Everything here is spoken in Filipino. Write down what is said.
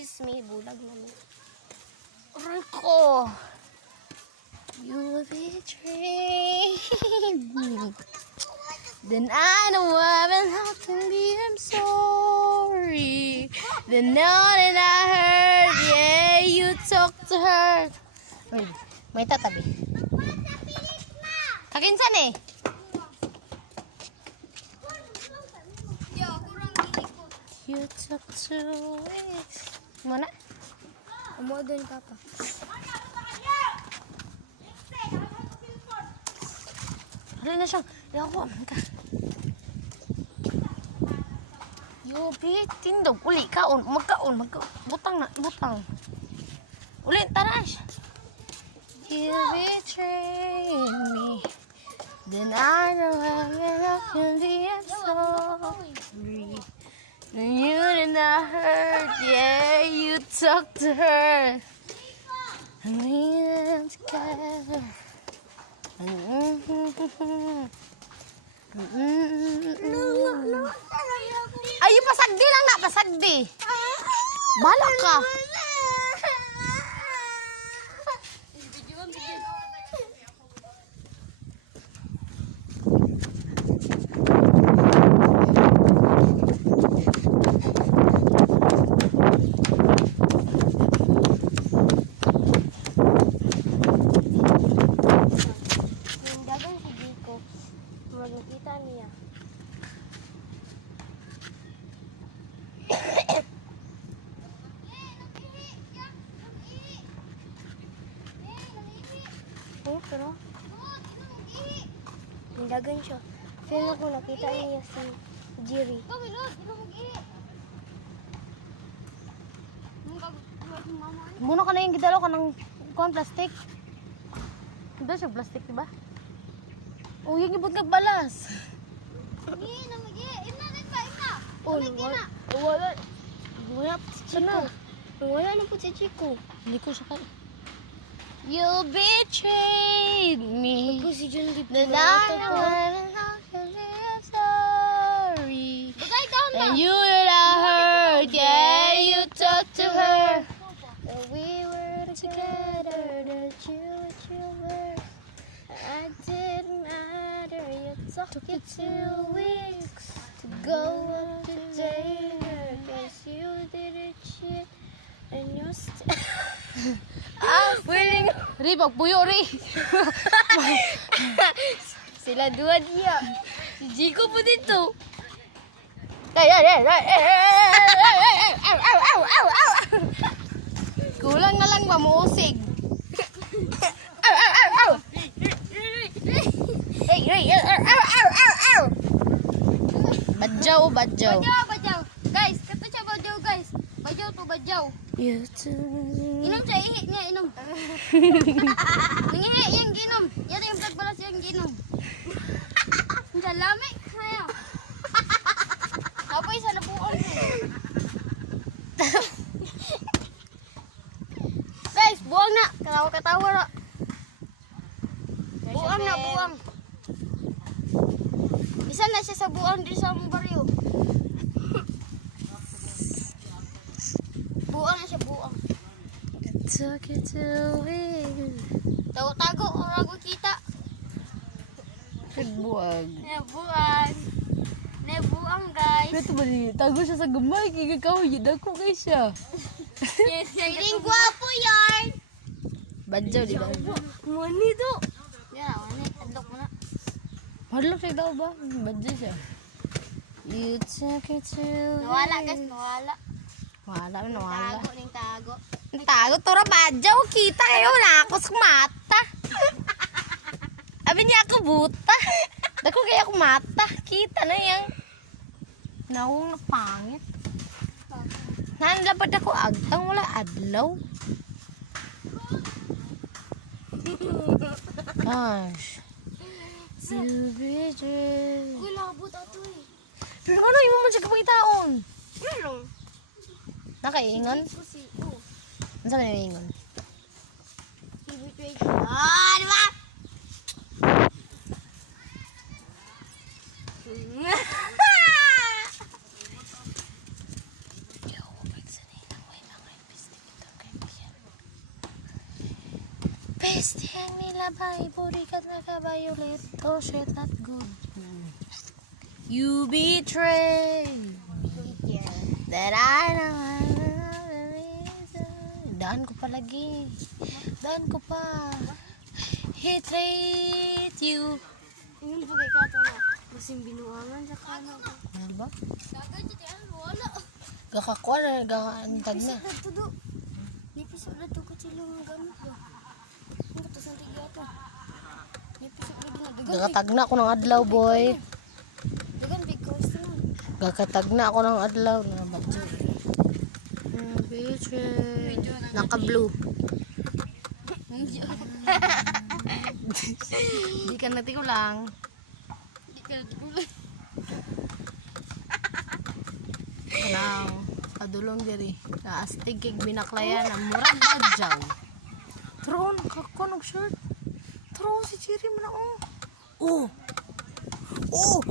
Excuse me, bulag na mo. Aray ko. You betrayed me. Then I know how to be, I'm sorry. The now that I heard, yeah, you talk to her. Wait, may tatabi. Kakinsan eh. You talk to it. Mana? Amo doon, Papa. Dali na siyang. Yawa, ka. You bitin daw. Uli, kaon. Magkaon. Butang na. Butang. Uli, taras. You betrayed me. Then I know how can be, I'm sorry. Then you did not hurt. Yeah, you talk to her. And we were together. Ay, pasagdi lang na, pasagdi. Bala ka. Magkita niya. Pero pindagan siya. Pero kung nakita niya si Jerry. Muna ka na yung gidalo ka ng plastic. Ito siya plastic, diba? Oh, yung ibot nga balas. Oh, wala. Wala si Chico. Wala na po si Chico. Hindi ko siya kaya. You betrayed me. Ako si John Deep. I'm sorry. And you were not hurt. Yeah, you talked to her. And we were together. That you were. I didn't matter. You took it 2 weeks to go up to date her. Cause you didn't cheat. And you're still. Willing. Ri, magpuyo, Ri. Sila dua dia. Si Jico po dito. Kulang na lang mamusig. Badyaw. Badyaw. Guys, kato siya badyaw, guys. Badyaw to badyaw. You too. Inom siya, ihi niya, inom. Nangihi yung ginom. Yan yung pagbalas yung ginom. Ang salami. Kaya. Apoy sa nabuon. Guys, buwang na. Katawa na. Buwang na, buwang. Isa na siya sa buwang di sa baryo. Buwang na siya, buwang. Took it to it. Tago orang ko kita. Buwag. Nebuang guys. Ito ba niyo? Tago siya sa gamay. Kikakaw yun ako kay siya. Piling gwapo yarn. Badyaw, di ba? Mani do. Yan, mani. Tandok mo na. Madlok siya daw ba? Badyaw siya. You took it to it. Nawala guys, nawala. Nawala. Tago. Tago, tora badyaw. Kita kayo na ako sa mata. Abi niya ako buta. Dako kaya ako mata. Kita na yan. Nawong na pangit. Nanlapad ako agtang wala adlaw. Gosh. Uy, labot ato eh. Pero ano yung man siya kapagitaon? Meron. Nakaingon? Oh. Ano sa nakaingon? Ah, di ba? Christian nilabay, burikat na ka-violet. Oh shit, not good. You betray that I know. Daan ko pa lagi. Daan ko pa. He trade you. Ingon po kay kato na. Masing binuangan sa kano. Ano ba? Dagan dito yan, wala. Gakakuha na, gakaantag na. Pisag na to do. Nipisag na to kutsilong gamit do. Ano to sa tigya to? Nipisag na din. Gakatag na ako ng adlaw, boy. Dagan big coast na. Gakatag na ako ng adlaw. Naka-blue. Di ka nati ko lang. Di ka nagulay. Kalaw. Padulong diri. Naastig kig binaklayan ang murag badyaw. Tron, kakunog shirt. Tron, si Cherry mo na oh. Oh!